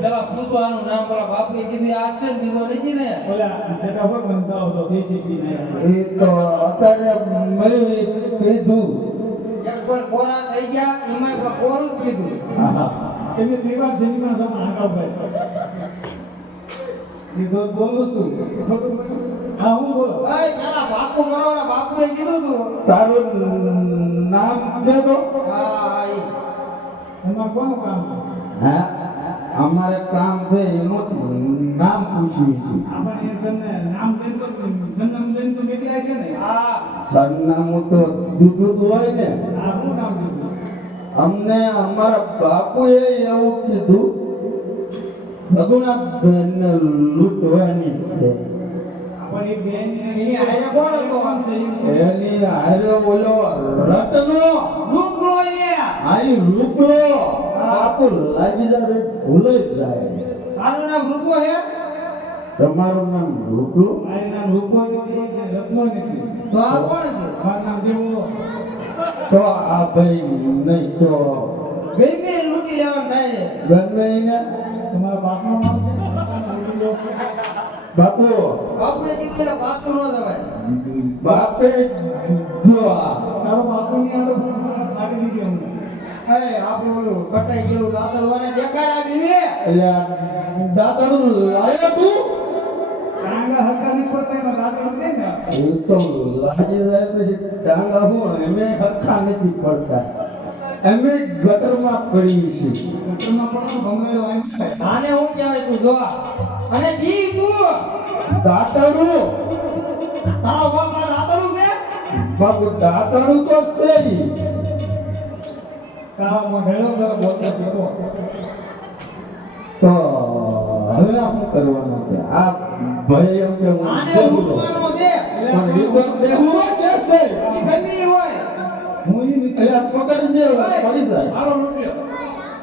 પેલા પૂછવાનું નામ પેલા બાપુએ કીધું આ છે બીજો નથી ને ઓલા જેટા હોય બનતા હતો દેશી જી એ તો અત્યારે મળ્યું પીધું એક વાર કોરા થઈ ગયા એમાં એક કોરું જ કીધું એને પીવા જમીનમાં સમ આગાવ ભાઈ સીધો બોલું છું હા હું બોલો એ પેલા બાપુ કરો ને બાપુએ કીધું તું તારું નામ કેતો હા એમાં કોનું કામ છે હા અમારે કામ છે એનું નામ પૂછ્યું છે આપણે એ તમને નામ દઈ તો જન્મ દઈને તો નીકળ્યા છે ને હા સરનામું તો દીધું જ હોય ને આ શું નામ દીધું અમને અમારા બાપુએ એવું કીધું સગુણા બેનને લૂંટવાની છે આપણી બેન એની હારે કોણ હતો કામ છે એની હારે ઓલો રત્નો રૂપલો એ આઈ રૂપલો બાપુ લાગી જાય ભૂલાઈ જાય આનું નામ રૂપો હે તમારું નામ રૂપલો મારું નામ રૂપો નથી કે રત્નો નથી તો આ કોણ છે મારું નામ દેવો તો આ ભાઈ નહીં તો ગમે લૂંટી લેવાનું થાય છે ગમે એને તમારા બાપનું નામ છે બાપુ બાપુએ કીધું એટલે પાછું ન જવાય બાપે જો આ તારો બાપુની આડો કાઢી દીધી અમને એ આપણું ઓલું કટાઈ ગયેલું દાતર વાને દેખાડા બીને એટલે દાદાનું લાયા તું ટાંગા હરકા ની પડતા એમાં દાદા નથી ને એ તો લાગી જાય પછી ટાંગા હું એમે હરખા નથી પડતા એમે ગટરમાં પડી છે ગટરમાં પડો ભમરે વાઈ થાય આને હું કહેવાય તું જો અને બી તું દાતારું તારો બાપ આ દાતરું છે બાપુ દાતારું તો છે ઈ. તારા મોઢેલો જરા બોલતા શીખો તો હવે આ શું કરવાનું છે આ ભાઈ એમ કે હું આને જબરો. ઉઠવાનો છે પણ એ તો બેહું કે છે ઈ ગમે ઈ હોય હું ઈ નથી એટલે પકડી દે પડી જાય મારો લૂંટ્યો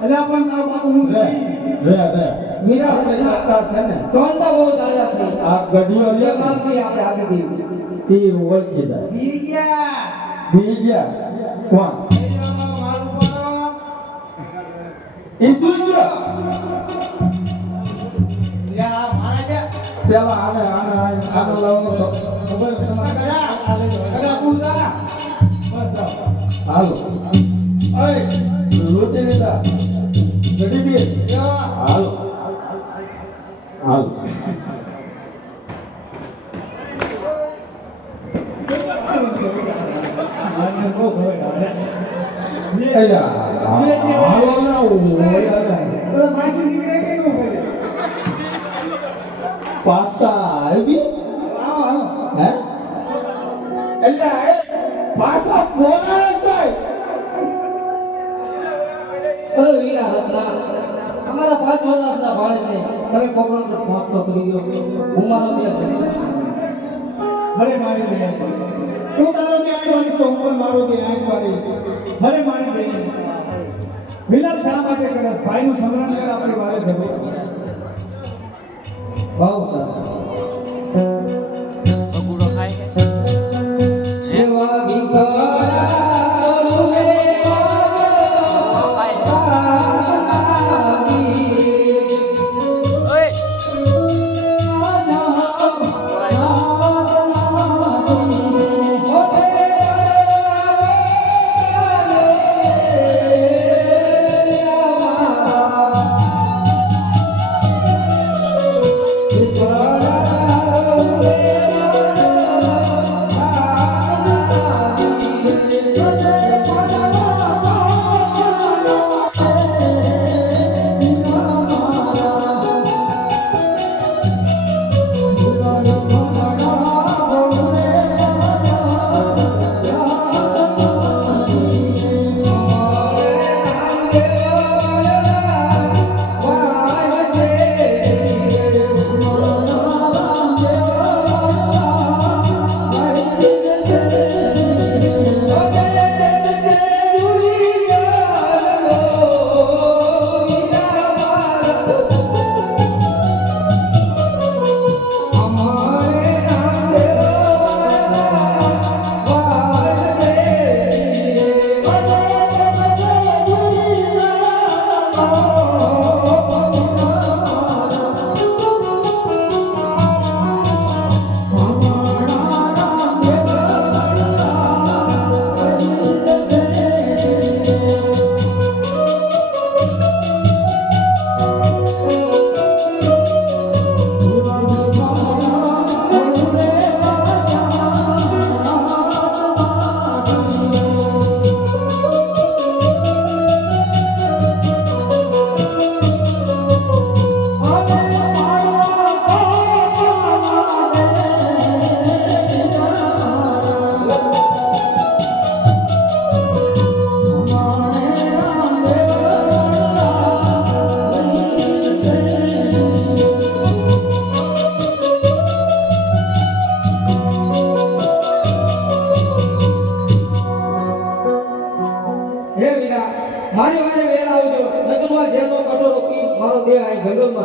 એટલે પણ તારો બાપુ હું રે નથી રે મીરા કરતા છે ને ચોંટા બહુ ચાલ્યા છે આ ગઢીઓ જે રે કામ છે આપણે આપી દઈએ એ ઓળખી જાય બી ગયા બી ગયા કોણ એનો મારું પણ એ દુનિયા યા મારા જે પેલા આને લાવો તો ખબર તમારે ગડા ગડા પૂજા બસ જાઓ હાલો અય લૂટી લીધા ગડી બી યો હાલો હાલો આને બહુ ખબર આવે હાલો ના હોય ઓલા માસી નીકળે કે નો કરે પાછા આવી આવો આવો હે એટલે એ પાછા બોલાવે છે અરે વીરા રત્ના અમારા 5 વર્ષના ભાડે તમે પકડો તો પહોંચતો કરી દો હું મારો દે છે અરે મારી બેન તું તારો ત્યાં આવીશ તો હું પણ મારો ત્યાં આવીશ પાડીશ અરે મારી બેન વિલાપ શા માટે કરસ ભાઈનું સંગ્રામ કર આપણી વારે જવો બહુ સારું એવા વિકરા રૂવે Bye.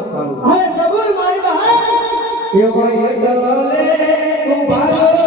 વાત કરું અરે સબૂર મારી બહાર એવો એટલે ઉભારો